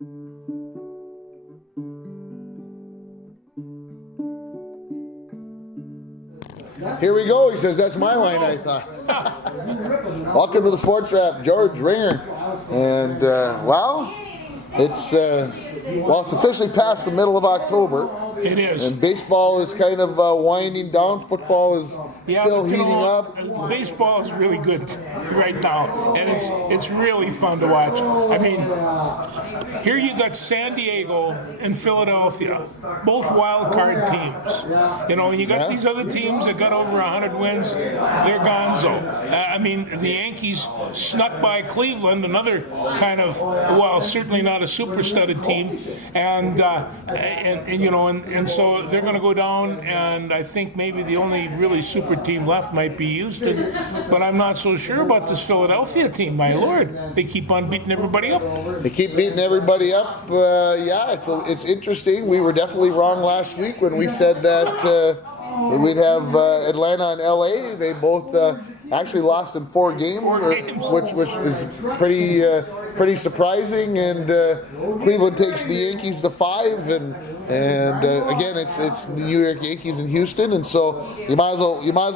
Here we go. He says, that's my line, I thought. Welcome to the Sports Wrap, George Ringer. And, it's officially past the middle of October. It is. And baseball is kind of winding down. Football is still heating up. Baseball is really good right now, and it's really fun to watch. I mean, here you got San Diego and Philadelphia, both wild card teams. And you got these other teams that got over 100 wins. They're gonzo. I mean, the Yankees snuck by Cleveland, another kind of, certainly not a super-studded team, and so they're going to go down, and I think maybe the only really super team left might be Houston, but I'm not so sure about this Philadelphia team. My Lord, they keep on beating everybody up. They keep beating everybody up. It's interesting. We were definitely wrong last week when we said that we'd have Atlanta and LA. They both actually lost in 4 games, which is pretty surprising. And Cleveland takes the Yankees to 5, and again, it's the New York Yankees in Houston, and so you might as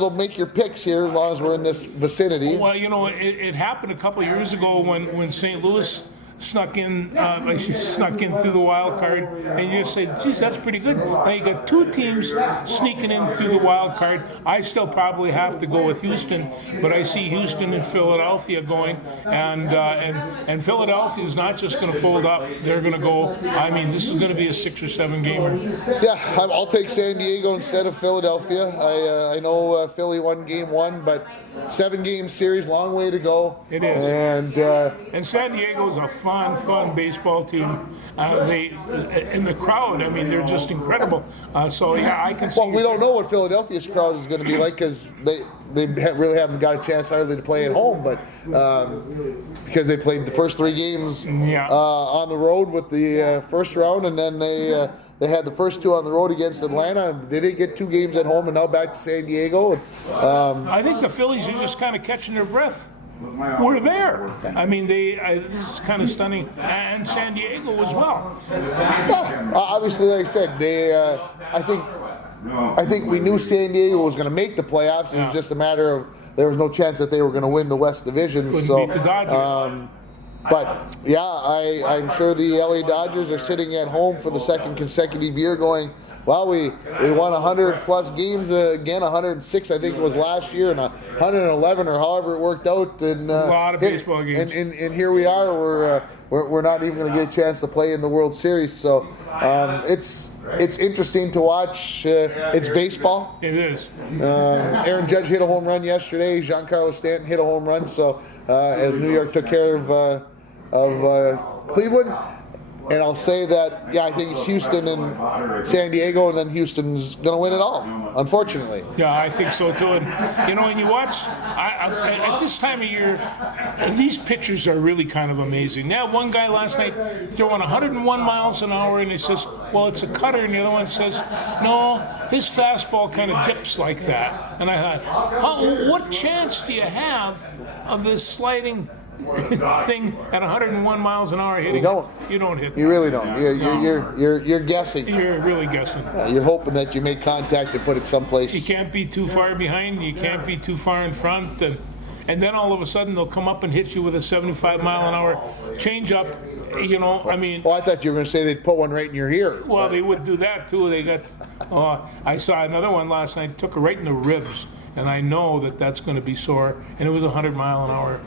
well make your picks here as long as we're in this vicinity. Well, it happened a couple of years ago when St. Louis snuck in through the wild card, and you just say, geez, that's pretty good. Now you got 2 teams sneaking in through the wild card. I still probably have to go with Houston, but I see Houston and Philadelphia going, and Philadelphia is not just going to fold up. They're going to go. I mean, this is going to be a 6 or 7 gamer. Yeah, I'll take San Diego instead of Philadelphia. I know Philly won game 1, but 7-game series, long way to go. It is. And San Diego is a fun baseball team. They in the crowd, I mean, they're just incredible. I can see. Well, we don't know what Philadelphia's crowd is going to be like because they really haven't got a chance hardly to play at home, but because they played the first 3 games on the road with the first round, and then they had the first 2 on the road against Atlanta. They did get 2 games at home, and now back to San Diego. I think the Phillies are just kind of catching their breath. We're there. I mean, this is kind of stunning, and San Diego as well. Well, obviously, like I said, I think we knew San Diego was going to make the playoffs. It was just a matter of there was no chance that they were going to win the West Division. Couldn't beat the Dodgers. But yeah, I'm sure the LA Dodgers are sitting at home for the 2nd consecutive year going, well, we won 100-plus games again, 106 I think it was last year, and 111 or however it worked out. And a lot of baseball games. And here we are. We're not even going to get a chance to play in the World Series. So it's interesting to watch. It's baseball. It is. Aaron Judge hit a home run yesterday. Giancarlo Stanton hit a home run. So as New York took care of Cleveland. And I'll say that, I think it's Houston and San Diego, and then Houston's going to win it all, unfortunately. Yeah, I think so, too. And, when you watch, at this time of year, these pitchers are really kind of amazing. Yeah, one guy last night throwing 101 miles an hour, and he says, well, it's a cutter, and the other one says, no, his fastball kind of dips like that. And I thought, what chance do you have of this sliding thing at 101 miles an hour hitting? You don't hit that. You really don't. You're guessing. You're really guessing. You're hoping that you make contact and put it someplace. You can't be too far behind. You can't be too far in front. And then all of a sudden they'll come up and hit you with a 75-mile-an-hour changeup. I mean. Well, I thought you were going to say they'd put one right in your ear. Well, they would do that too. They got. I saw another one last night. It took her right in the ribs, and I know that's going to be sore. And it was a 100-mile-an-hour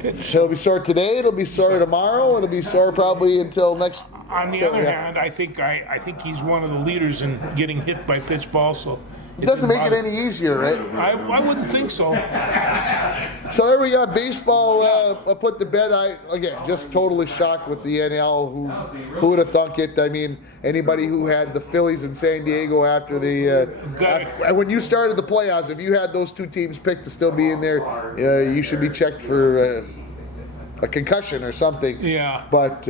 pitch. It'll be sore today. It'll be sore tomorrow. It'll be sore probably until next. On the other hand, I think he's one of the leaders in getting hit by pitch balls. So it doesn't make it any easier, right? I wouldn't think so. So there we got baseball put to bed. Again, just totally shocked with the NL. Who would have thunk it? I mean, anybody who had the Phillies and San Diego after when you started the playoffs, if you had those 2 teams picked to still be in there, you should be checked for a concussion or something. Yeah. But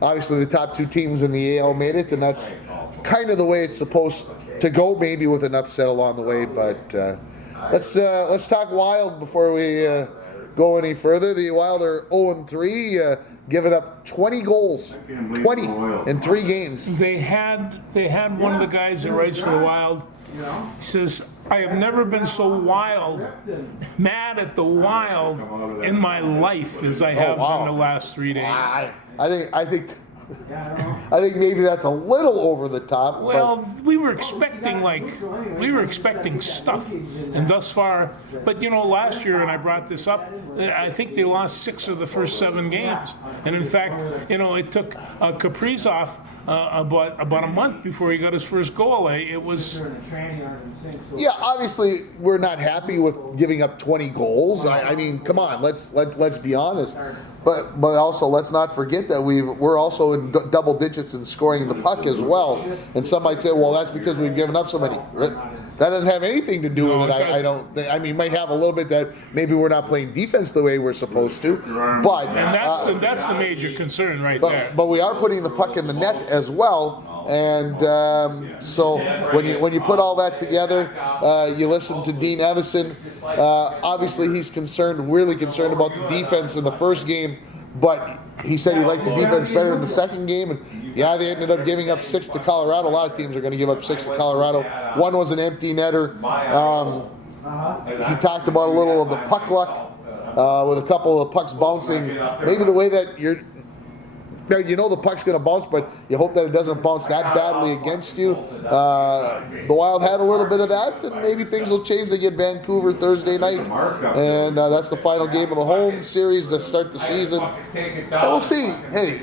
obviously the top 2 teams in the AL made it, and that's kind of the way it's supposed to go, maybe with an upset along the way. But let's talk Wild before we go any further. The Wild are 0-3. given up 20 goals, 20 in 3 games. They had one of the guys that writes for the Wild. He says, I have never been so mad at the Wild in my life as I have been the last 3 days. I think maybe that's a little over the top. Well, we were expecting stuff, and thus far. But last year, and I brought this up, I think they lost 6 of the first 7 games, and in fact, it took Kaprizov about a month before he got his first goal. It was. Yeah, obviously we're not happy with giving up 20 goals. I mean, come on, let's be honest. But also let's not forget that we're also in double digits in scoring the puck as well. And some might say, well, that's because we've given up so many. That doesn't have anything to do with it. I don't think. I mean, it might have a little bit that maybe we're not playing defense the way we're supposed to. But and that's the major concern there. But we are putting the puck in the net as well. And so when you put all that together, you listen to Dean Evison. Obviously, he's really concerned about the defense in the first game, but he said he liked the defense better in the second game. And yeah, they ended up giving up 6 to Colorado. A lot of teams are going to give up 6 to Colorado. One was an empty netter. He talked about a little of the puck luck with a couple of pucks bouncing. Maybe the way that the puck's going to bounce, but you hope that it doesn't bounce that badly against you. The Wild had a little bit of that, and maybe things will change. They get Vancouver Thursday night, and that's the final game of the home series to start the season. And we'll see. Hey,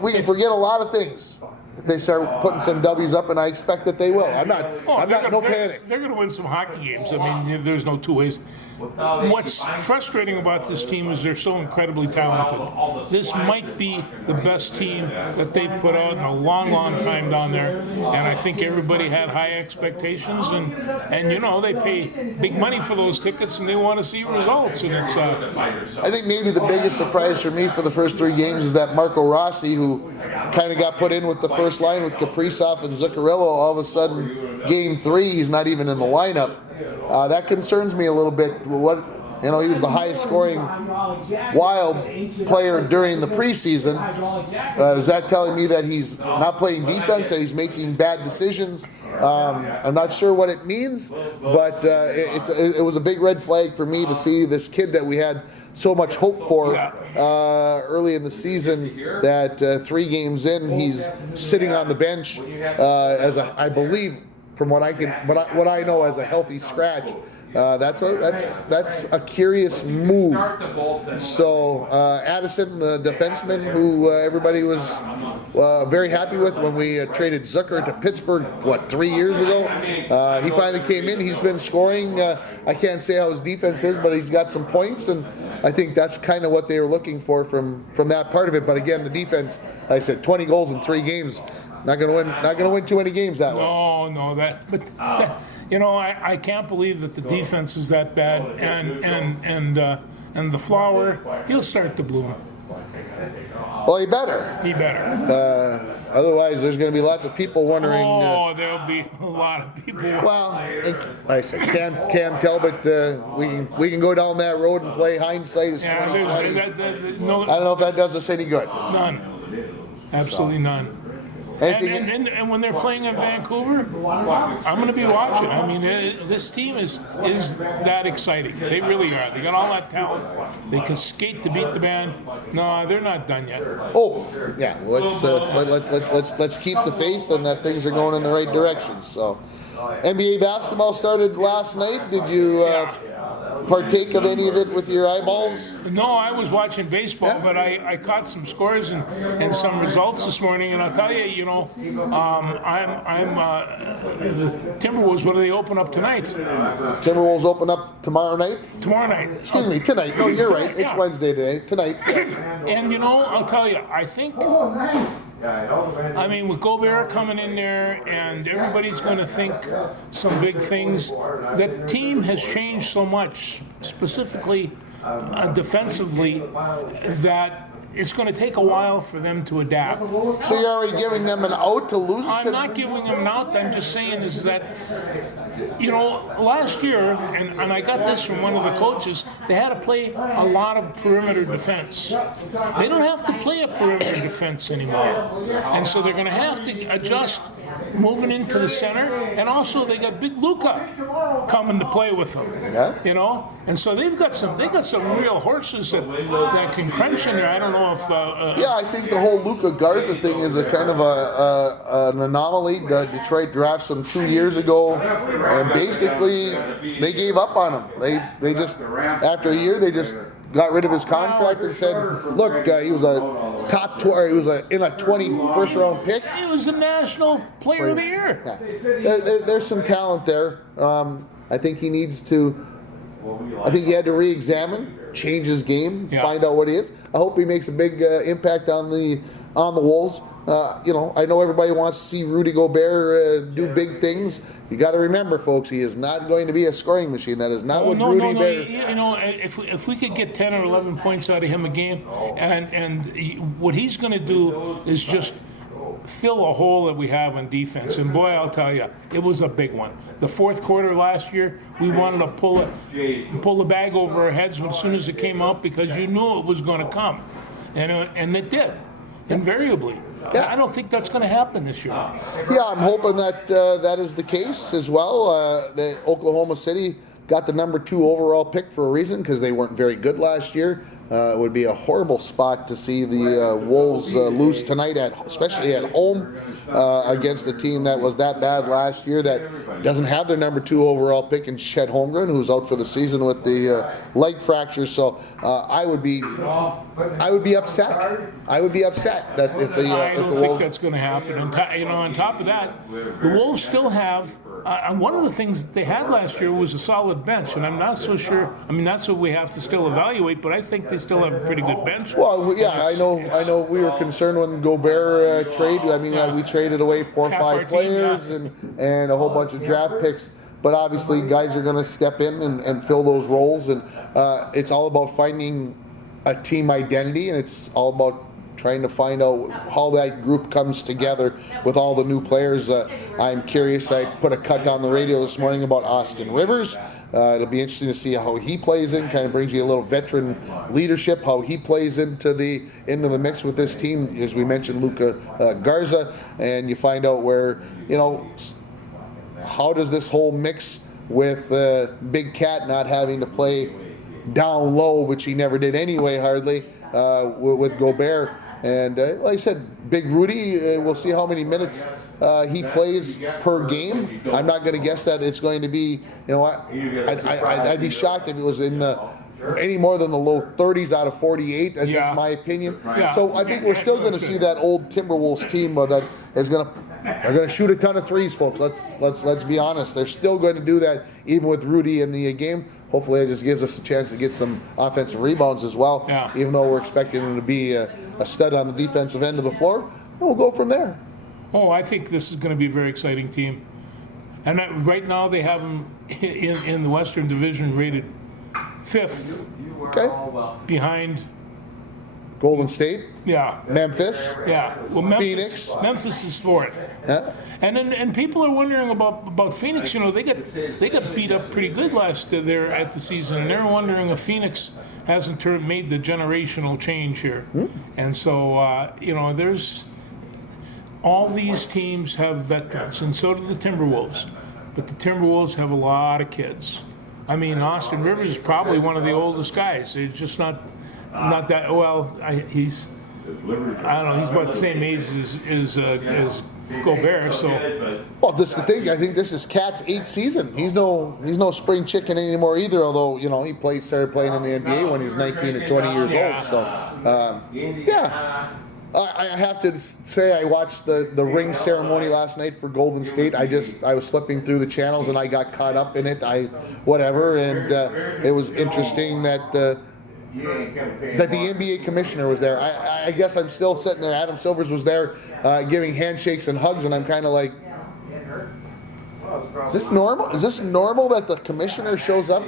we can forget a lot of things if they start putting some W's up, and I expect that they will. I'm not no panic. They're going to win some hockey games. I mean, there's no two ways. What's frustrating about this team is they're so incredibly talented. This might be the best team that they've put out in a long, long time down there, and I think everybody had high expectations, and they pay big money for those tickets, and they want to see results. And it's. I think maybe the biggest surprise for me for the first 3 games is that Marco Rossi, who kind of got put in with the first line with Kaprizov and Zuccarello, all of a sudden, game 3, he's not even in the lineup. That concerns me a little bit. He was the highest scoring Wild player during the preseason. Is that telling me that he's not playing defense, that he's making bad decisions? I'm not sure what it means, but it was a big red flag for me to see this kid that we had so much hope for early in the season, that 3 games in, he's sitting on the bench I believe, from what I know, as a healthy scratch. That's a curious move. So Addison, the defenseman, who everybody was very happy with when we traded Zucker to Pittsburgh, 3 years ago. He finally came in. He's been scoring. I can't say how his defense is, but he's got some points, and I think that's kind of what they were looking for from that part of it. But again, the defense, like I said, 20 goals in 3 games. Not going to win too many games that way. No, I can't believe that the defense is that bad, and the Flower, he'll start to bloom. Well, he better. Otherwise, there's going to be lots of people wondering. There'll be a lot of people. Well, like I said, Cam Talbot, we can go down that road and play hindsight is 2020. I don't know if that does us any good. None. Absolutely none. And when they're playing in Vancouver, I'm going to be watching. I mean, this team is that exciting. They really are. They got all that talent. They can skate to beat the band. No, they're not done yet. Oh, yeah. Well, let's keep the faith and that things are going in the right direction. So, NBA basketball started last night. Did you partake of any of it with your eyeballs? No, I was watching baseball, but I caught some scores and some results this morning, and I'll tell you, the Timberwolves. What do they open up tonight? Timberwolves open up tomorrow night. Excuse me, tonight. No, you're right. It's Wednesday today. Tonight. Yeah. And I'll tell you, I think. I mean, with Gobert coming in there, and everybody's going to think some big things. The team has changed so much, specifically defensively, that it's going to take a while for them to adapt. So you're already giving them an out to lose? I'm not giving them an out. I'm just saying is that, last year, and I got this from one of the coaches, they had to play a lot of perimeter defense. They don't have to play a perimeter defense anymore. And so they're going to have to adjust moving into the center, and also they got big Luka coming to play with them. Yeah. And so they got some real horses that can crunch in there. I don't know if I think the whole Luka Garza thing is a kind of an anomaly. Detroit drafted him 2 years ago, and basically they gave up on him. They just, after a year, they just got rid of his contract and said, look, he was a top 20, he was in a 21st round pick. He was the National Player of the Year. Yeah. There's some talent there. I think he needs to. I think he had to re-examine, change his game, find out what he is. I hope he makes a big impact on the Wolves. I know everybody wants to see Rudy Gobert do big things. You got to remember, folks, he is not going to be a scoring machine. That is not what Rudy Gobert. If we could get 10 or 11 points out of him a game, and what he's going to do is just fill a hole that we have on defense. And boy, I'll tell you, it was a big one. The fourth quarter last year, we wanted to pull the bag over our heads as soon as it came out because you knew it was going to come, and it did, invariably. Yeah. I don't think that's going to happen this year. Yeah, I'm hoping that that is the case as well. The Oklahoma City got the number 2 overall pick for a reason because they weren't very good last year. It would be a horrible spot to see the Wolves lose tonight, especially at home against a team that was that bad last year that doesn't have their number 2 overall pick in Chet Holmgren, who's out for the season with the leg fracture. So I would be upset. I would be upset that if the I don't Wolves. think that's going to happen. On top of that, the Wolves still have. One of the things that they had last year was a solid bench, and I'm not so sure. I mean, that's what we have to still evaluate, but I think they still have a pretty good bench. Well, yeah, I know. We were concerned when Gobert trade. I mean, we traded away 4 or 5 players and a whole bunch of draft picks. But obviously, guys are going to step in and fill those roles, and it's all about finding a team identity, and it's all about trying to find out how that group comes together with all the new players. I'm curious. I put a cut on the radio this morning about Austin Rivers. It'll be interesting to see how he plays in. Kind of brings you a little veteran leadership, how he plays into the mix with this team. As we mentioned, Luka Garza, and you find out where, how does this whole mix with Big Cat not having to play down low, which he never did anyway, hardly, with Gobert. And like I said, Big Rudy, we'll see how many minutes he plays per game. I'm not going to guess that it's going to be, I'd be shocked if it was in any more than the low 30s out of 48. That's just my opinion. Yeah. So I think we're still going to see that old Timberwolves team that is going to. They're going to shoot a ton of threes, folks. Let's be honest. They're still going to do that, even with Rudy in the game. Hopefully, it just gives us a chance to get some offensive rebounds as well. Yeah. Even though we're expecting him to be a stud on the defensive end of the floor, and we'll go from there. Oh, I think this is going to be a very exciting team. And right now, they have them in the Western Division rated 5th. Okay. Behind Golden State. Yeah. Memphis. Yeah. Well, Phoenix. Memphis is 4th. Yeah. And people are wondering about Phoenix. They got beat up pretty good last there at the season, and they're wondering if Phoenix hasn't made the generational change here. And so there's all these teams have veterans, and so do the Timberwolves. But the Timberwolves have a lot of kids. I mean, Austin Rivers is probably one of the oldest guys. He's just not that well. He's about the same age as Gobert. So, well, this is the thing. I think this is Cat's 8th season. He's no spring chicken anymore either. Although he started playing in the NBA when he was 19 or 20 years old. So, yeah. I have to say I watched the ring ceremony last night for Golden State. I was flipping through the channels and I got caught up in it. And it was interesting that the NBA commissioner was there. I guess I'm still sitting there. Adam Silvers was there giving handshakes and hugs, and I'm kind of like, is this normal? Is this normal that the commissioner shows up?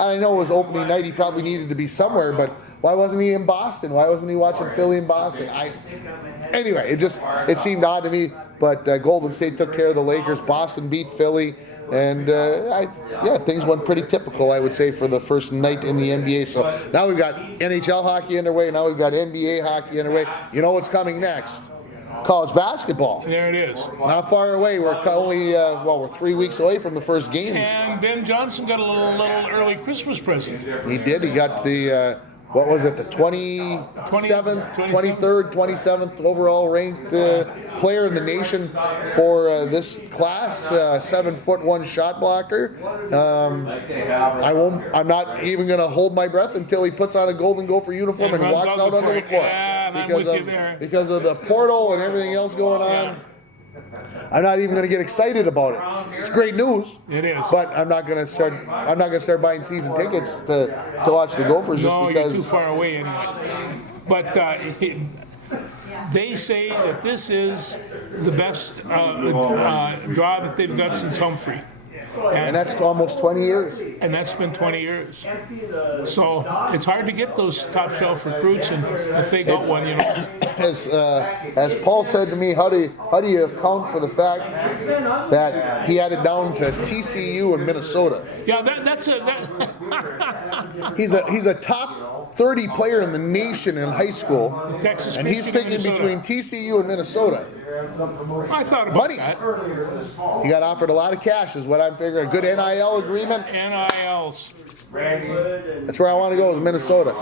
I know it was opening night. He probably needed to be somewhere, but Why wasn't he in Boston? Why wasn't he watching Philly in Boston? Anyway, it seemed odd to me. But Golden State took care of the Lakers. Boston beat Philly. And things went pretty typical, I would say, for the first night in the NBA. So now we've got NHL hockey underway. Now we've got NBA hockey underway. You know what's coming next? College basketball. There it is. It's not far away. We're only we're 3 weeks away from the first game. And Ben Johnson got a little early Christmas present. He did. He got the what was it? The 27th, 23rd, 27th overall ranked player in the nation for this class. 7'1" shot blocker. I'm not even going to hold my breath until he puts on a Golden Gopher uniform and walks out onto the floor. Yeah, because of the portal and everything else going on. I'm not even going to get excited about it. It's great news. It is. But I'm not going to start buying season tickets to watch the Gophers just because. You're too far away anyway. But they say that this is the best draw that they've got since Humphrey. And that's almost 20 years. And that's been 20 years. So it's hard to get those top shelf recruits, and if they got one, As Paul said to me, how do you account for the fact that he had it down to TCU and Minnesota? Yeah, He's a top 30 player in the nation in high school, Texas and he's picking between TCU and Minnesota. I thought about Money. that. He got offered a lot of cash, is what I'm figuring. A good NIL agreement. NILs. That's where I want to go, is Minnesota.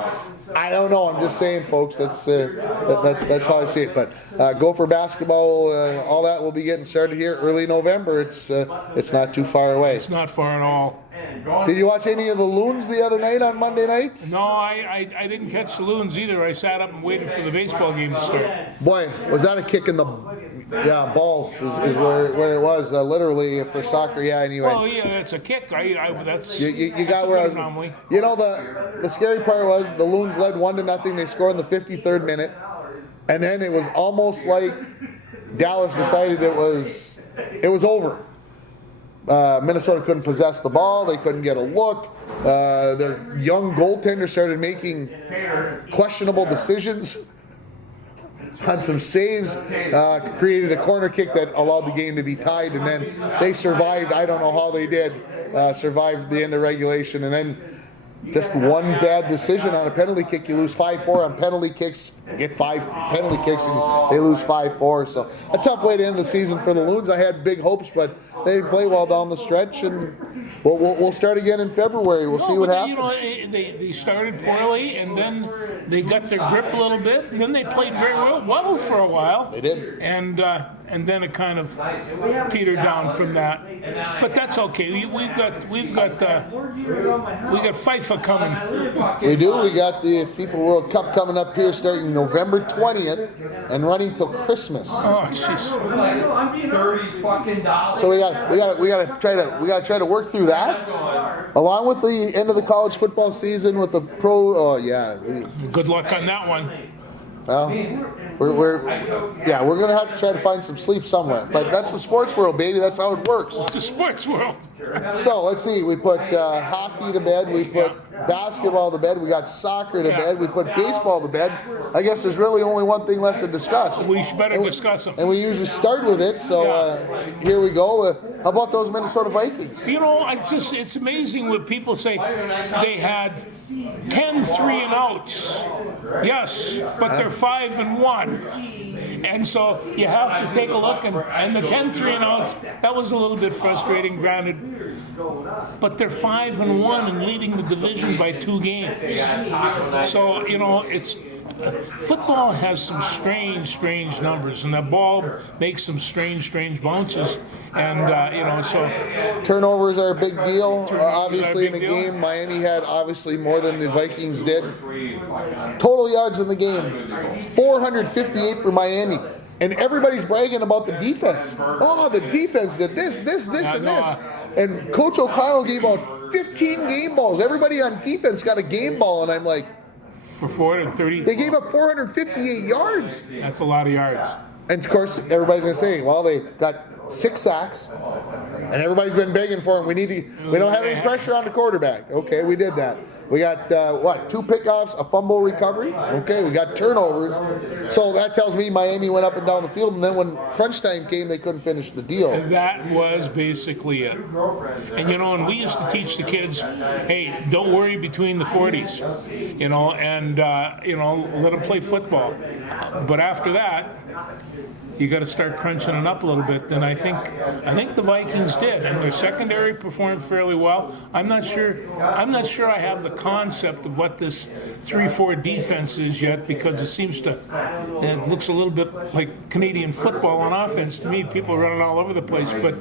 I don't know. I'm just saying, folks. That's how I see it. But Gopher basketball, all that will be getting started here early November. It's not too far away. It's not far at all. Did you watch any of the Loons the other night on Monday night? No, I didn't catch the Loons either. I sat up and waited for the baseball game to start. Boy, was that a kick in the balls is where it was, literally for soccer. Yeah, anyway. Well, yeah, it's a kick. That's you got where I was. Anomaly. You know, the scary part was the Loons led 1-0. They scored in the 53rd minute, and then it was almost like Dallas decided it was over. Minnesota couldn't possess the ball. They couldn't get a look. Their young goaltender started making questionable decisions on some saves, created a corner kick that allowed the game to be tied, and then they survived. I don't know how they did. Survived the end of regulation, and then just one bad decision on a penalty kick, you lose 5-4 on penalty kicks. You get 5 penalty kicks and they lose 5-4. So a tough way to end the season for the Loons. I had big hopes, but they didn't play well down the stretch, and we'll start again in February. We'll see what happens. They started poorly, and then they got their grip a little bit, and then they played very well for a while. They did. And then it kind of petered down from that. But that's okay. We've got FIFA coming. We do. We got the FIFA World Cup coming up here, starting November 20th and running till Christmas. Oh, jeez. So we got to try to work through that, along with the end of the college football season with the pro. Oh yeah. Good luck on that one. Well, we're going to have to try to find some sleep somewhere. But that's the sports world, baby. That's how it works. It's the sports world. So let's see. We put hockey to bed. We put basketball to bed. We got soccer to bed. We put baseball to bed. I guess there's really only one thing left to discuss. We better discuss them. And we usually start with it. So here we go. How about those Minnesota Vikings? You know, it's amazing what people say. They had 10 3-and-outs. Yes, but they're 5-1. And so you have to take a look, and the 10 3-and-outs, that was a little bit frustrating, granted. But they're 5-1 and leading the division by 2 games. So, you know, football has some strange numbers, and that ball makes some strange bounces. And, so... Turnovers are a big deal, obviously, in the game. Miami had, obviously, more than the Vikings did. Total yards in the game, 458 for Miami. And everybody's bragging about the defense. Oh, the defense did this, and this. And Coach O'Connell gave out 15 game balls. Everybody on defense got a game ball, and I'm like... For 430? They gave up 458 yards. That's a lot of yards. And, of course, everybody's going to say, well, they got 6 sacks, and everybody's been begging for them. We don't have any pressure on the quarterback. Okay, we did that. We got, 2 pickoffs, a fumble recovery. Okay, we got turnovers. So that tells me Miami went up and down the field, and then when crunch time came, they couldn't finish the deal. That was basically it. And, and we used to teach the kids, hey, don't worry between the 40s, and, let them play football. But after that, you got to start crunching it up a little bit. And I think the Vikings did, and their secondary performed fairly well. I'm not sure I have the concept of what this 3-4 defense is yet, because it looks a little bit like Canadian football on offense to me. People running all over the place, but.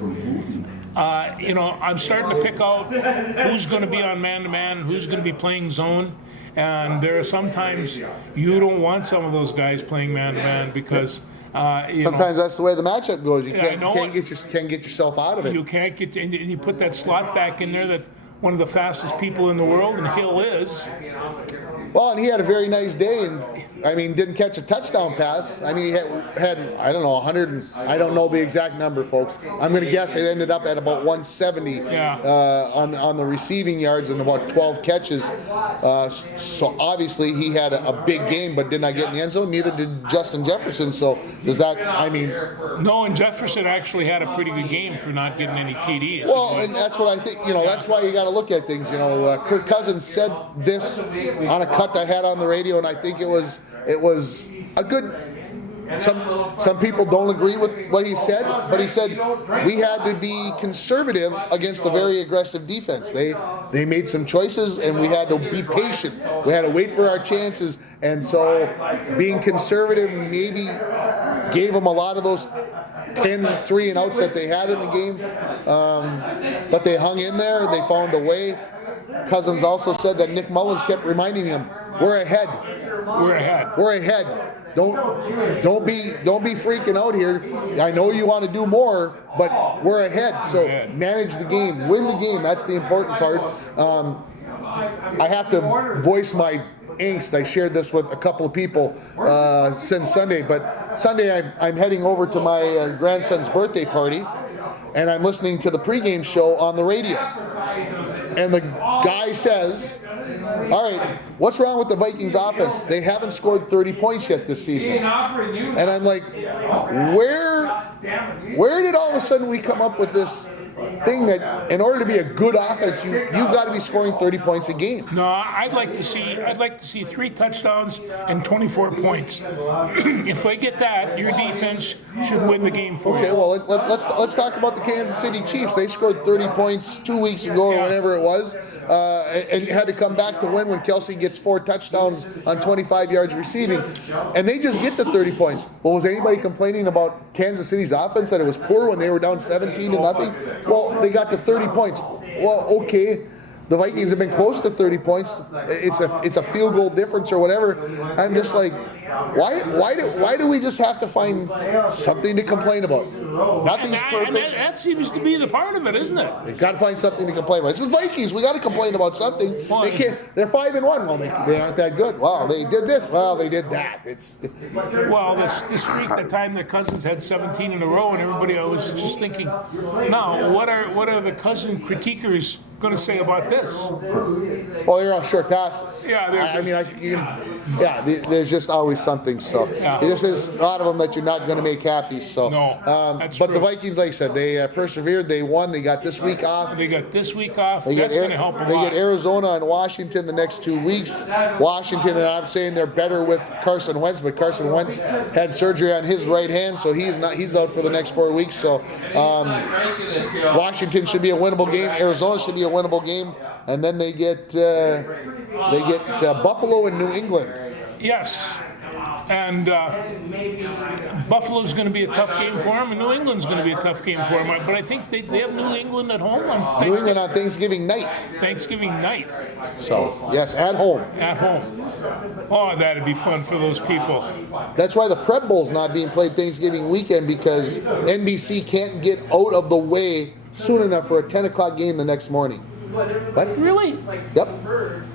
I'm starting to pick out who's going to be on man-to-man, who's going to be playing zone, and there are sometimes you don't want some of those guys playing man-to-man because sometimes that's the way the matchup goes. You can't get yourself out of it. You can't get, and you put that slot back in there that one of the fastest people in the world, and Hill is. Well, and he had a very nice day, and didn't catch a touchdown pass. He had I don't know, 100. I don't know the exact number, folks. I'm going to guess it ended up at about 170 on the receiving yards and about 12 catches. So obviously he had a big game, but did not get in the end zone. Neither did Justin Jefferson. So does that? No, and Jefferson actually had a pretty good game for not getting any TDs. Well, and that's what I think. That's why you got to look at things. Kirk Cousins said this on a cut I had on the radio, and I think it was a good. Some people don't agree with what he said, but he said we had to be conservative against a very aggressive defense. They made some choices, and we had to be patient. We had to wait for our chances, and so being conservative maybe gave them a lot of those 10 3-and-outs that they had in the game, but they hung in there. They found a way. Cousins also said that Nick Mullins kept reminding him, "We're ahead. We're ahead. We're ahead. Don't be freaking out here. I know you want to do more, but we're ahead. So manage the game, win the game. That's the important part." I have to voice my angst. I shared this with a couple of people since Sunday, but Sunday I'm heading over to my grandson's birthday party, and I'm listening to the pregame show on the radio. And the guy says, "All right, what's wrong with the Vikings offense? They haven't scored 30 points yet this season." And I'm like, where did all of a sudden we come up with this thing that in order to be a good offense, you've got to be scoring 30 points a game? No, I'd like to see 3 touchdowns and 24 points. If I get that, your defense should win the game for you. Okay, well let's talk about the Kansas City Chiefs. They scored 30 points 2 weeks ago or whenever it was, and had to come back to win when Kelsey gets 4 touchdowns on 25 yards receiving, and they just get the 30 points. Well, was anybody complaining about Kansas City's offense that it was poor when they were down 17-0? Well, they got to 30 points. Well, okay. The Vikings have been close to 30 points. It's a field goal difference or whatever. I'm just like, why do we just have to find something to complain about? Nothing's perfect. And that seems to be the part of it, isn't it? They've got to find something to complain about. It's the Vikings. We got to complain about something. They can't. They're 5-1. Well, they aren't that good. Well, they did this. Well, they did that. Well, this streak, the time that Cousins had 17 in a row, and everybody, I was just thinking, now what are the Cousin critiquers going to say about this? Well, they're all short passes. Yeah, there's just always something. So there's just a lot of them that you're not going to make happy. So that's but true. the Vikings, like I said, they persevered. They won. They got this week off. That's going to help a lot. They get Arizona and Washington the next 2 weeks. Washington, and I'm saying they're better with Carson Wentz, but Carson Wentz had surgery on his right hand, so he's out for the next 4 weeks. So Washington should be a winnable game. Arizona should be a winnable game, and then they get Buffalo and New England. Yes, and Buffalo's going to be a tough game for them, and New England's going to be a tough game for them. But I think they have New England at home on New England on Thanksgiving night. So yes, at home. At home. Oh, that'd be fun for those people. That's why the Prep Bowl's not being played Thanksgiving weekend, because NBC can't get out of the way soon enough for a 10 o'clock game the next morning. What? Really? Yep.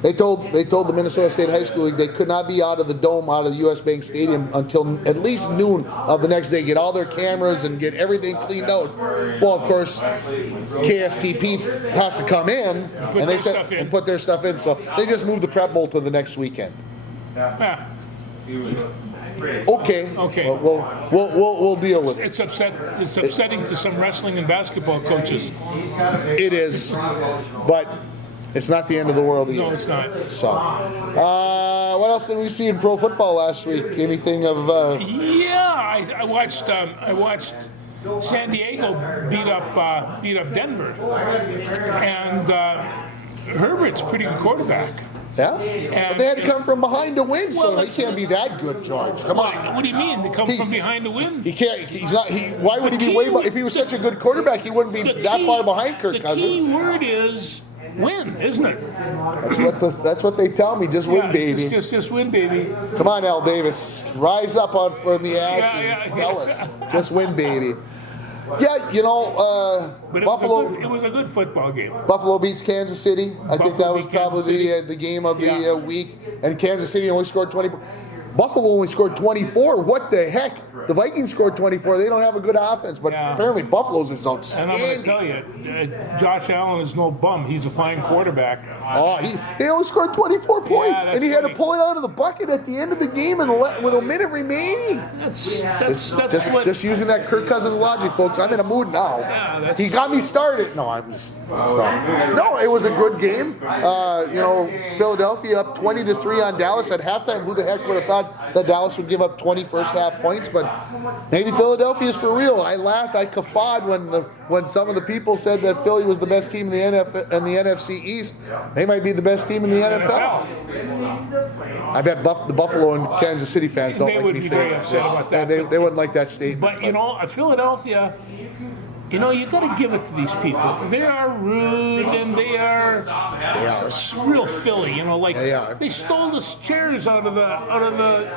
They told the Minnesota State High School League they could not be out of the dome, out of the U.S. Bank Stadium until at least noon of the next day. Get all their cameras and get everything cleaned out. Well, of course, KSTP has to come in and they said and put their stuff in. So they just moved the Prep Bowl to the next weekend. Yeah. Okay. Okay. We'll deal with it. It's upsetting to some wrestling and basketball coaches. It is, but it's not the end of the world either. No, it's not. So, what else did we see in pro football last week? Anything of? Yeah, I watched San Diego beat up Denver, and Herbert's a pretty good quarterback. Yeah, but they had to come from behind to win, so he can't be that good, George. Come on. What do you mean? To come from behind to win? He can't. He's not. Why would he be way? If he was such a good quarterback, he wouldn't be that far behind Kirk Cousins. The key word is win, isn't it? That's what they tell me. Just win, baby. Just win, baby. Come on, Al Davis. Rise up from the ashes. Tell us. Just win, baby. Yeah, but Buffalo. It was a good football game. Buffalo beats Kansas City. I think that was probably the game of the week. And Kansas City only scored 20. Buffalo only scored 24. What the heck? The Vikings scored 24. They don't have a good offense, but apparently Buffalo's is outstanding. And I'm going to tell you, Josh Allen is no bum. He's a fine quarterback. Oh, he only scored 24 points, and he had to pull it out of the bucket at the end of the game with a minute remaining. Just using that Kirk Cousins logic, folks. I'm in a mood now. Yeah, he got me started. No, I'm just no. It was a good game. Philadelphia up 20-3 on Dallas at halftime. Who the heck would have thought that Dallas would give up 20 first half points? But maybe Philadelphia is for real. I laughed. I guffawed when some of the people said that Philly was the best team in the NFC East. They might be the best team in the NFL. I bet the Buffalo and Kansas City fans don't like me saying that. Upset about that. They wouldn't like that statement. But Philadelphia, you got to give it to these people. They are rude and they are real Philly. They stole the chairs out of the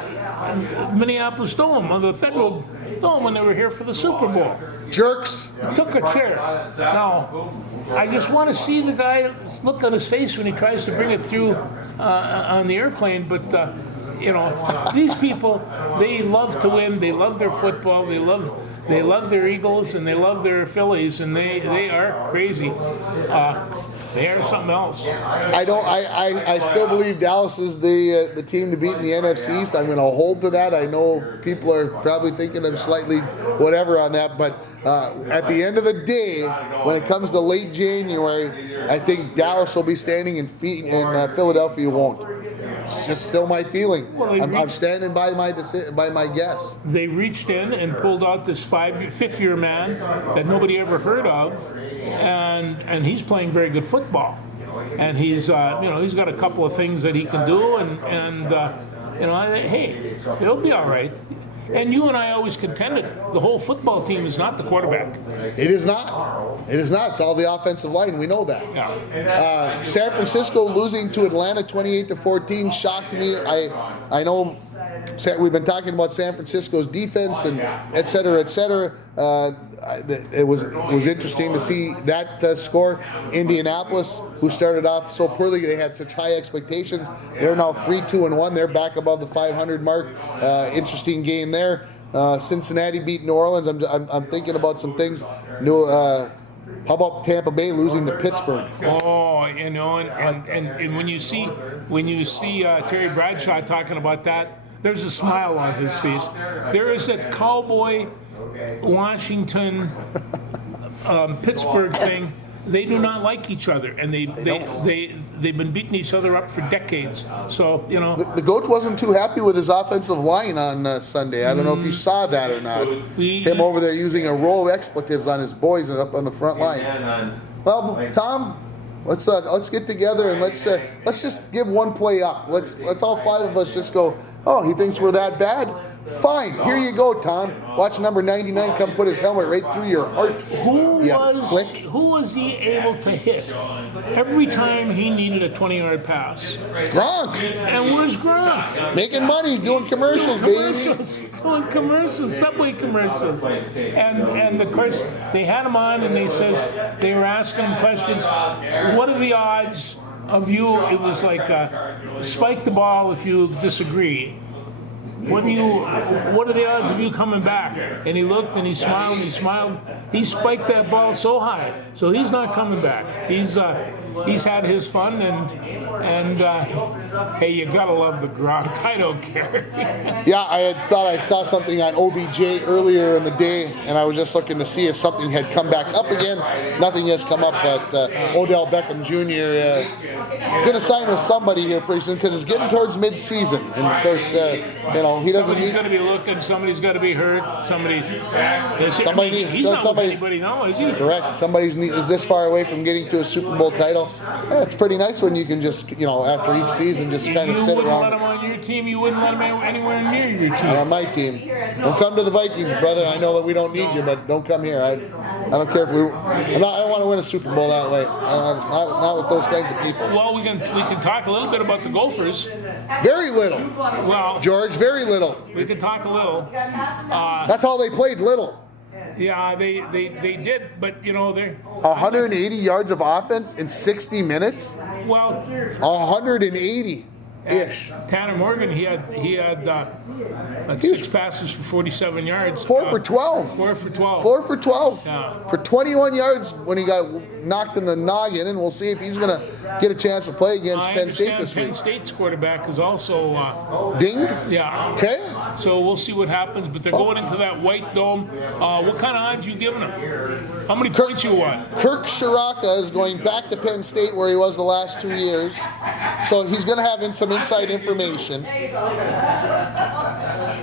Minneapolis Dome, or the Federal Dome, when they were here for the Super Bowl. Jerks. Took a chair. Now, I just want to see the guy look on his face when he tries to bring it through on the airplane. But these people, they love to win. They love their football. They love their Eagles and they love their Phillies, and they are crazy. They are something else. I still believe Dallas is the team to beat in the NFC East. I'm going to hold to that. I know people are probably thinking I'm slightly whatever on that, but at the end of the day, when it comes to late January, I think Dallas will be standing in feet and Philadelphia won't. It's just still my feeling. Well, I'm standing by my guess. They reached in and pulled out this fifth-year man that nobody ever heard of, and he's playing very good football. And he's got a couple of things that he can do, and hey, it'll be all right. And you and I always contended the whole football team is not the quarterback. It is not. It is not. It's all the offensive line. We know that. Yeah. San Francisco losing to Atlanta 28-14 shocked me. I know we've been talking about San Francisco's defense and et cetera, et cetera. It was interesting to see that score. Indianapolis, who started off so poorly, they had such high expectations. They're now 3-2-1. They're back above the 500 mark. Interesting game there. Cincinnati beat New Orleans. I'm thinking about some things. How about Tampa Bay losing to Pittsburgh? Oh, and when you see Terry Bradshaw talking about that, there's a smile on his face. There is that cowboy Washington Pittsburgh thing. They do not like each other, and they've been beating each other up for decades. So the coach wasn't too happy with his offensive line on Sunday. I don't know if you saw that or not. Him over there using a row of expletives on his boys and up on the front line. Well, Tom, let's get together and let's just give one play up. Let's all five of us just go. Oh, he thinks we're that bad? Fine, here you go, Tom. Watch number 99 come put his helmet right through your heart. Who was he able to hit every time he needed a 20-yard pass? Gronk. And where's Gronk? Making money, doing commercials, baby. Doing commercials, Subway commercials. And of course, they had him on and they were asking him questions. What are the odds of you? It was like, spike the ball if you disagree. What are the odds of you coming back? And he looked and he smiled and he smiled. He spiked that ball so high, so he's not coming back. He's had his fun and hey, you gotta love the Gronk. I don't care. Yeah, I had thought I saw something on OBJ earlier in the day, and I was just looking to see if something had come back up again. Nothing has come up, but Odell Beckham Jr. Is going to sign with somebody here pretty soon because it's getting towards mid-season, and of course, he doesn't. Somebody's going to be looking. Somebody's got to be hurt. Somebody. He's not with anybody now, is he? Correct. Somebody's is this far away from getting to a Super Bowl title. Yeah, it's pretty nice when you can just, after each season, just kind of sit around. You wouldn't let him on your team. You wouldn't let him anywhere near your team. Not on my team. Don't come to the Vikings, brother. I know that we don't need you, but don't come here. I don't care if I don't want to win a Super Bowl that way. Not with those kinds of people. Well, we can talk a little bit about the Gophers. Very little. Well, George, very little. We can talk a little. That's all they played, little. Yeah, they did, but they're 180 yards of offense in 60 minutes. Well, 180 ish. Tanner Morgan, he had 6 passes for 47 yards. 4 for 12. 4 for 12. 4 for 12. Yeah. For 21 yards when he got knocked in the noggin, and we'll see if he's going to get a chance to play against Penn State this week. Penn State's quarterback is also dinged. Yeah. Okay. So we'll see what happens, but they're going into that white dome. What kind of odds you giving them? How many points you want? Kirk Shiraka is going back to Penn State where he was the last 2 years, so he's going to have some inside information.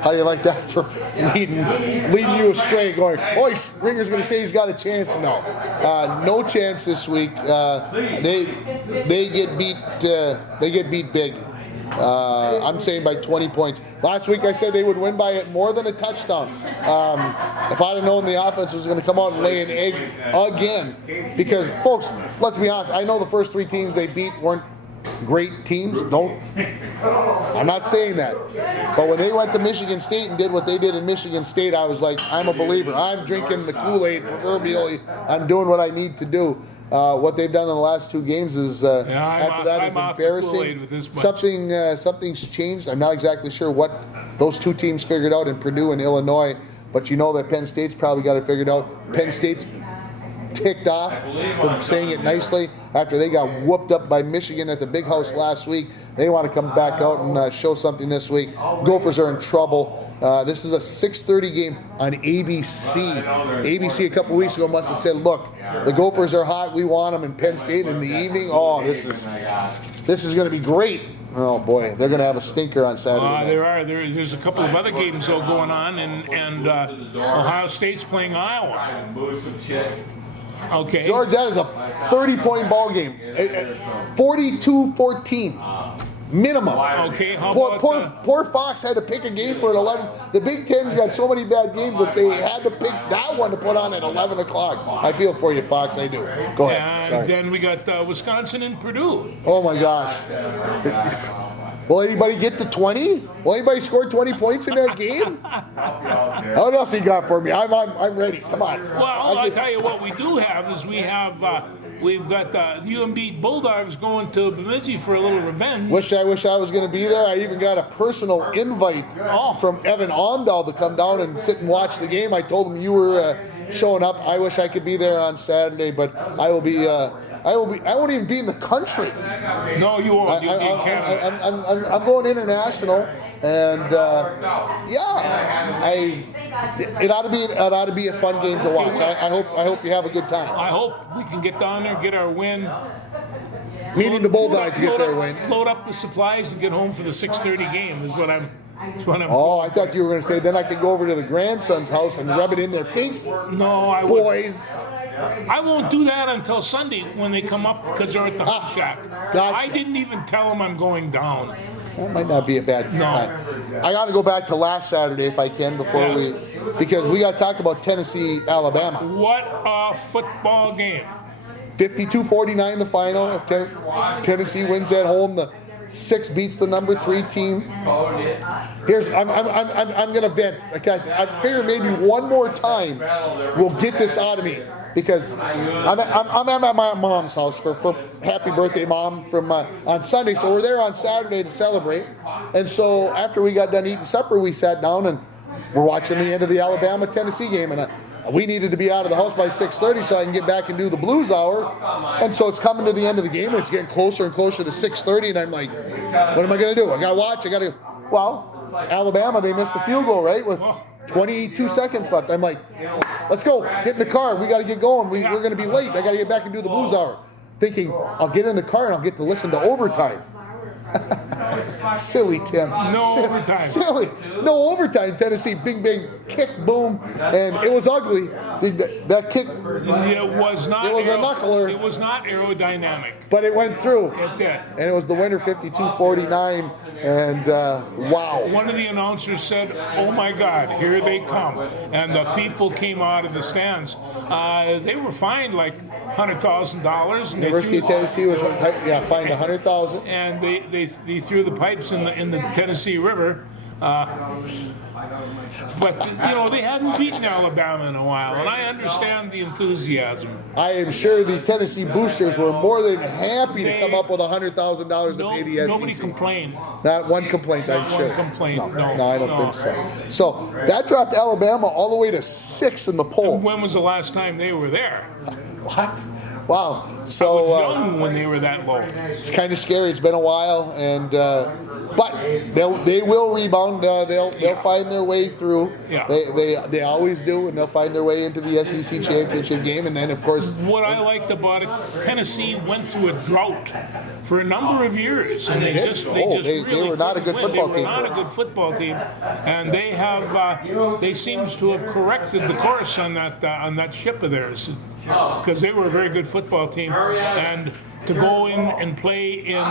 How do you like that for leading you astray? Going, Ringer's going to say he's got a chance. No, no chance this week. They get beat. They get beat big. I'm saying by 20 points. Last week I said they would win by more than a touchdown. If I'd have known the offense was going to come out and lay an egg again, because folks, let's be honest. I know the first 3 teams they beat weren't great teams. I'm not saying that. But when they went to Michigan State and did what they did in Michigan State, I was like, I'm a believer. I'm drinking the Kool-Aid proverbially. I'm doing what I need to do. What they've done in the last 2 games is after that is embarrassing. Something's changed. I'm not exactly sure what those 2 teams figured out in Purdue and Illinois, but you know that Penn State's probably got it figured out. Penn State's ticked off, from saying it nicely, after they got whooped up by Michigan at the Big House last week. They want to come back out and show something this week. Gophers are in trouble. This is a 6:30 game on ABC. ABC a couple weeks ago must have said, look, the Gophers are hot. We want them in Penn State in the evening. Oh, this is going to be great. Oh, boy, they're going to have a stinker on Saturday. There's a couple of other games, though, going on, and Ohio State's playing Iowa. Okay. George, that is a 30-point ball game. 42-14. Minimum. Okay. Poor Fox had to pick a game for at 11. The Big Ten's got so many bad games that they had to pick that one to put on at 11 o'clock. I feel for you, Fox. I do. Go ahead. And then we got Wisconsin and Purdue. Oh, my gosh. Will anybody get to 20? Will anybody score 20 points in that game? What else you got for me? I'm ready. Come on. Well, I'll tell you what we do have is we've got the UMB Bulldogs going to Bemidji for a little revenge. Wish I was going to be there. I even got a personal invite from Evan Omdahl to come down and sit and watch the game. I told him you were showing up. I wish I could be there on Saturday, but I will be. I won't even be in the country. No, you won't. You'll be in Canada. I'm going international, and it ought to be a fun game to watch. I hope you have a good time. I hope we can get down there, get our win. Meaning the Bulldogs get their win. Load up the supplies and get home for the 6:30 game is what I'm. Oh, I thought you were going to say then I could go over to the grandson's house and rub it in their faces. No, I won't. Boys. I won't do that until Sunday when they come up because they're at the Hut Shack. Gotcha. I didn't even tell them I'm going down. That might not be a bad time. I got to go back to last Saturday if I can before because we got to talk about Tennessee, Alabama. What a football game. 52-49 the final. Tennessee wins at home. The 6 beats the number 3 team. I'm gonna vent. Okay, I figure maybe one more time will get this out of me because I'm at my mom's house for happy birthday, Mom, from on Sunday. So we're there on Saturday to celebrate. And so after we got done eating supper, we sat down and we're watching the end of the Alabama-Tennessee game, and we needed to be out of the house by 6:30 so I can get back and do the Blues Hour. And so it's coming to the end of the game, and it's getting closer and closer to 6:30, and I'm like, what am I going to do? I got to watch. Well, Alabama, they missed the field goal, right, with 22 seconds left. I'm like, let's go. Get in the car. We got to get going. We're going to be late. I got to get back and do the Blues Hour. Thinking, I'll get in the car and I'll get to listen to overtime. Silly Tim. No overtime. Silly. No overtime. Tennessee, bing, bing, kick, boom, and it was ugly. That kick. It was not. It was a knuckler. It was not aerodynamic. But it went through. It did. And it was the winner, 52-49, and wow. One of the announcers said, "Oh my God, here they come!" And the people came out of the stands. They were fined like $100,000. University of Tennessee was fined $100,000. And they threw the pipes in the Tennessee River. But they hadn't beaten Alabama in a while, and I understand the enthusiasm. I am sure the Tennessee boosters were more than happy to come up with $100,000 to pay the SEC. Nobody complained. Not one complaint, I'm sure. Not one complaint. No, I don't think so. So that dropped Alabama all the way to 6 in the poll. And when was the last time they were there? What? Wow. I So was young when they were that low. it's kind of scary. It's been a while, and but they will rebound. They'll find their way through. Yeah. They always do, and they'll find their way into the SEC championship game. And then, of course, What I liked about it, Tennessee went through a drought for a number of years, and they were not a good football team. They were not a good football team, and they have they seems to have corrected the course on that ship of theirs, because they were a very good football team, and to go in and play in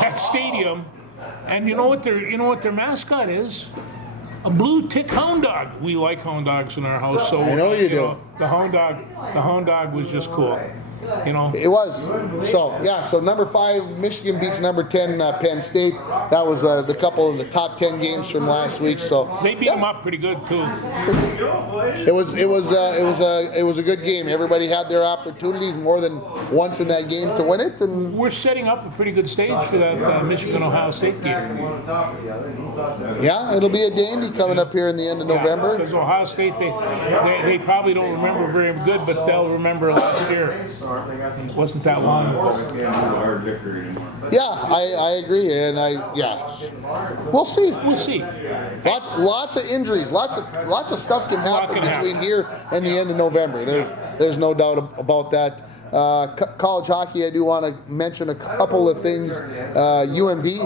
that stadium, and you know what their mascot is? A blue tick hound dog. We like hound dogs in our house, so I know you do. The hound dog was just cool. It was. So number 5, Michigan beats number 10, Penn State. That was the couple of the top 10 games from last week. So they beat them up pretty good too. It was a good game. Everybody had their opportunities more than once in that game to win it, and we're setting up a pretty good stage for that Michigan-Ohio State game. Yeah, it'll be a dandy coming up here in the end of November. Because Ohio State, they probably don't remember very good, but they'll remember last year. It wasn't that long ago. Yeah, I agree, and we'll see. We'll see. Lots of injuries, lots of stuff can happen between here and the end of November. There's no doubt about that. College hockey, I do want to mention a couple of things. UMD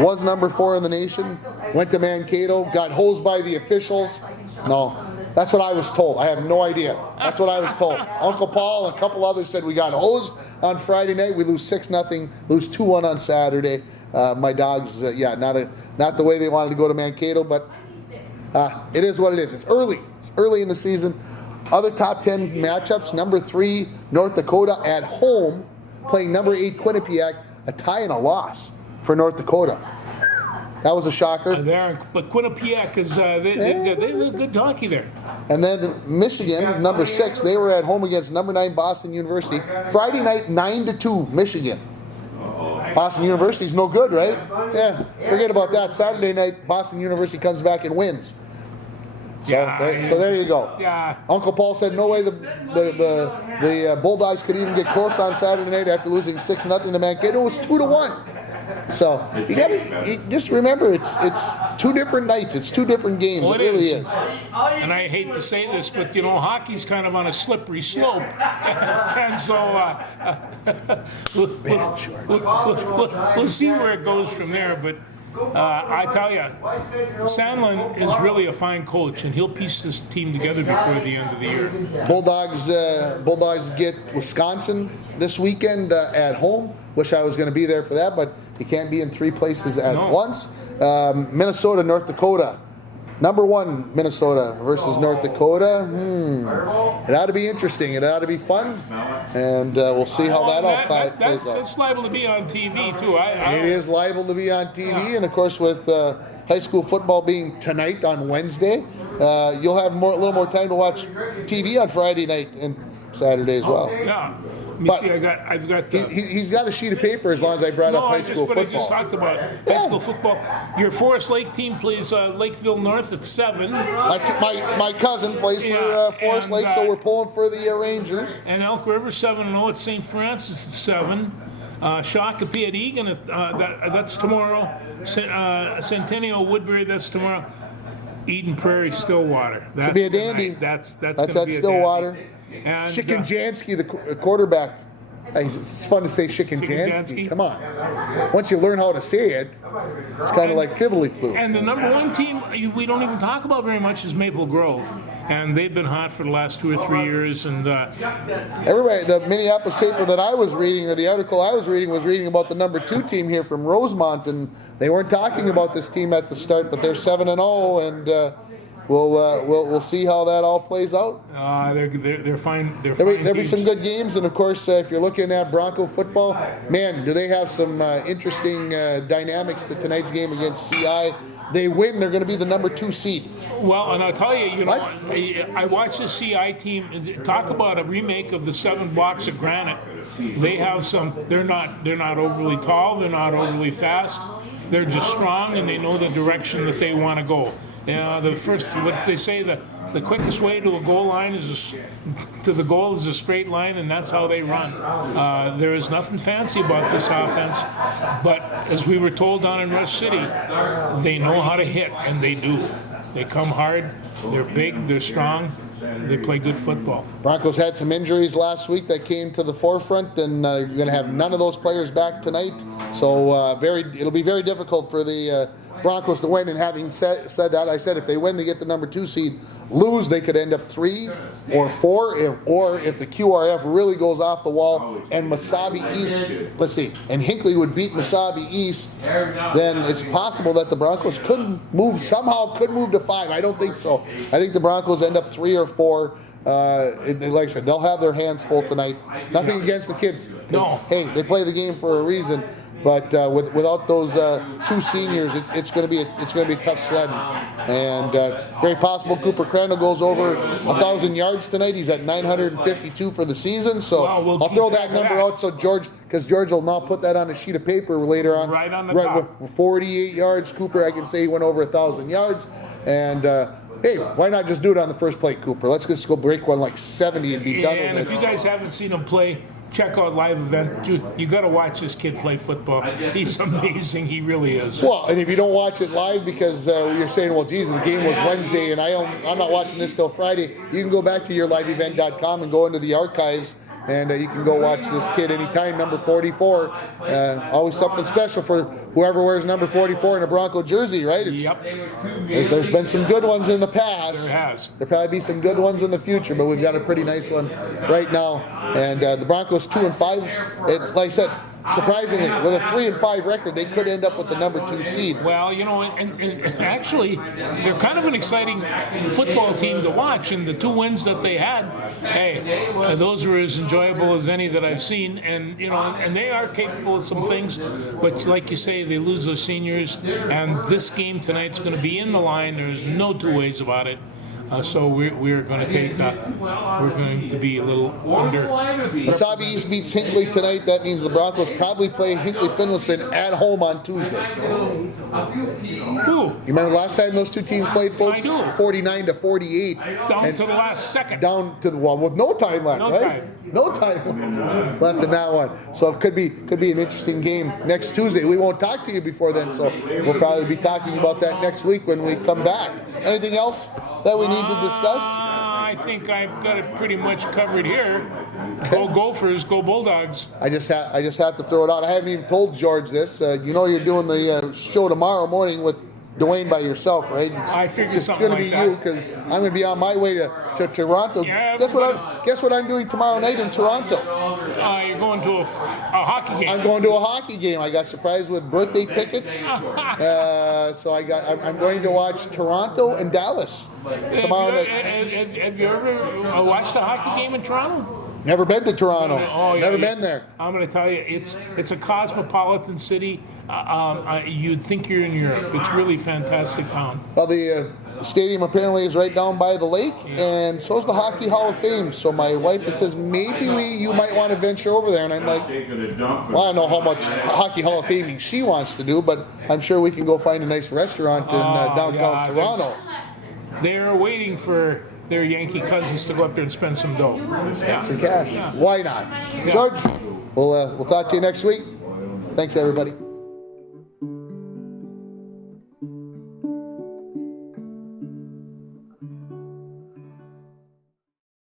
was number 4 in the nation, went to Mankato, got hosed by the officials. No, that's what I was told. I have no idea. That's what I was told. Uncle Paul and a couple others said we got hosed on Friday night. We lose 6-0, lose 2-1 on Saturday. My dogs, not the way they wanted to go to Mankato, but it is what it is. It's early. It's early in the season. Other top 10 matchups, number 3, North Dakota at home, playing number 8, Quinnipiac, a tie and a loss for North Dakota. That was a shocker. But Quinnipiac is they good hockey there. And then Michigan, number 6, they were at home against number 9 Boston University. Friday night, 9-2, Michigan. Boston University's no good, right? Yeah, forget about that. Saturday night, Boston University comes back and wins. So there you go. Yeah. Uncle Paul said no way the Bulldogs could even get close on Saturday night after losing 6-0 to Mankato. It was 2-1. So you just remember it's 2 different nights. It's 2 different games. Well, it really is. And I hate to say this, but hockey's kind of on a slippery slope, and so we'll see where it goes from there. But I tell you, Sandlin is really a fine coach, and he'll piece this team together before the end of the year. Bulldogs get Wisconsin this weekend at home. Wish I was going to be there for that, but you can't be in three places at once. Minnesota, North Dakota. Number 1, Minnesota versus North Dakota. It ought to be interesting. It ought to be fun, and we'll see how that all plays out. It's liable to be on TV too. It is liable to be on TV, and of course with high school football being tonight on Wednesday, you'll have a little more time to watch TV on Friday night and Saturday as well. Yeah. But I've got. He's got a sheet of paper as long as I brought up high school football. I just talked about high school football. Your Forest Lake team plays Lakeville North at 7. My cousin plays for Forest Lake, so we're pulling for the Rangers. And Elk River 7-0 at St. Francis at 7. Shakopee at Egan that's tomorrow. Centennial Woodbury, that's tomorrow. Eden Prairie Stillwater. That's should be a dandy. That's at Stillwater. And Shikenjansky, the quarterback. It's fun to say Shikenjansky. Come on. Once you learn how to say it, it's kind of like fiddly flu. And the number 1 team we don't even talk about very much is Maple Grove. And they've been hot for the last 2 or 3 years. And everybody, the Minneapolis paper that I was reading, or the article I was reading about the number 2 team here from Rosemont, and they weren't talking about this team at the start, but they're 7-0, and we'll see how that all plays out. They're fine. There'll be some good games, and of course, if you're looking at Bronco football, man, do they have some interesting dynamics to tonight's game against CI. They win, they're going to be the number 2 seed. Well, and I'll tell you, I watched the CI team talk about a remake of the 7 blocks of granite. They have some. They're not overly tall. They're not overly fast. They're just strong, and they know the direction that they want to go. What they say, the quickest way to a goal line to the goal is a straight line, and that's how they run. There is nothing fancy about this offense, but as we were told down in Rush City, they know how to hit, and they do. They come hard, they're big, they're strong, they play good football. Broncos had some injuries last week that came to the forefront, and you're going to have none of those players back tonight, so it'll be very difficult for the Broncos to win. And having said that, I said if they win, they get the number 2 seed. Lose, they could end up 3 or 4, or if the QRF really goes off the wall and Mesabi East, and Hinckley would beat Mesabi East, then it's possible that the Broncos could move to 5. I don't think so. I think the Broncos end up 3 or 4. Like I said, they'll have their hands full tonight. Nothing against the kids. No. Hey, they play the game for a reason. But without those 2 seniors, it's going to be a tough sledding, and very possible Cooper Crandall goes over 1,000 yards tonight. He's at 952 for the season. So I'll throw that number out so George will now put that on a sheet of paper later on. Right on the top. 48 yards. Cooper, I can say he went over 1,000 yards, and. Hey, why not just do it on the first play, Cooper? Let's just go break one like 70 and be done with it. And if you guys haven't seen him play, check out live event. You got to watch this kid play football. He's amazing. He really is. Well, and if you don't watch it live because you're saying, well, geez, the game was Wednesday and I'm not watching this till Friday, you can go back to yourliveevent.com and go into the archives, and you can go watch this kid anytime, number 44. Always something special for whoever wears number 44 in a Bronco jersey, right? There's been some good ones in the past. There has. There'll probably be some good ones in the future, but we've got a pretty nice one right now. And the Broncos 2-5. It's like I said, surprisingly, with a 3-5 record, they could end up with the number 2 seed. Well, and actually, they're kind of an exciting football team to watch. And the 2 wins that they had, hey, those were as enjoyable as any that I've seen. And and they are capable of some things. But like you say, they lose their seniors, and this game tonight's going to be in the line. There's no 2 ways about it. So we're going to take. We're going to be a little under. Mesabi East beats Hinckley tonight. That means the Broncos probably play Hinckley Finlayson at home on Tuesday. Ooh. You remember last time those 2 teams played, folks? I do. 49-48. Down to the last second. Down to the wall with no time left, right? No time left in that one. So it could be an interesting game next Tuesday. We won't talk to you before then, so we'll probably be talking about that next week when we come back. Anything else that we need to discuss? I I think I've got it pretty much covered here. Go Gophers, go Bulldogs. I just have to throw it out. I haven't even told George this. You know you're doing the show tomorrow morning with Dwayne by yourself, right? I figured it's something going to like be that. you because I'm going to be on my way to Toronto. Yeah, guess what I'm doing tomorrow night in Toronto? You're going to a hockey game. I'm going to a hockey game. I got surprised with birthday tickets. So I'm going to watch Toronto and Dallas tomorrow night. Have you ever watched a hockey game in Toronto? Never been to Toronto. Oh, Never been there. I'm going to tell you, it's a cosmopolitan city. You'd think you're in Europe. It's really fantastic town. Well, the stadium apparently is right down by the lake, and so is the Hockey Hall of Fame. So my wife says maybe you might want to venture over there, and I'm like, well, I don't know how much Hockey Hall of Faming she wants to do, but I'm sure we can go find a nice restaurant in downtown Toronto. They're waiting for their Yankee cousins to go up there and spend some dough. Spend some cash. Why not? George, we'll talk to you next week. Thanks, everybody.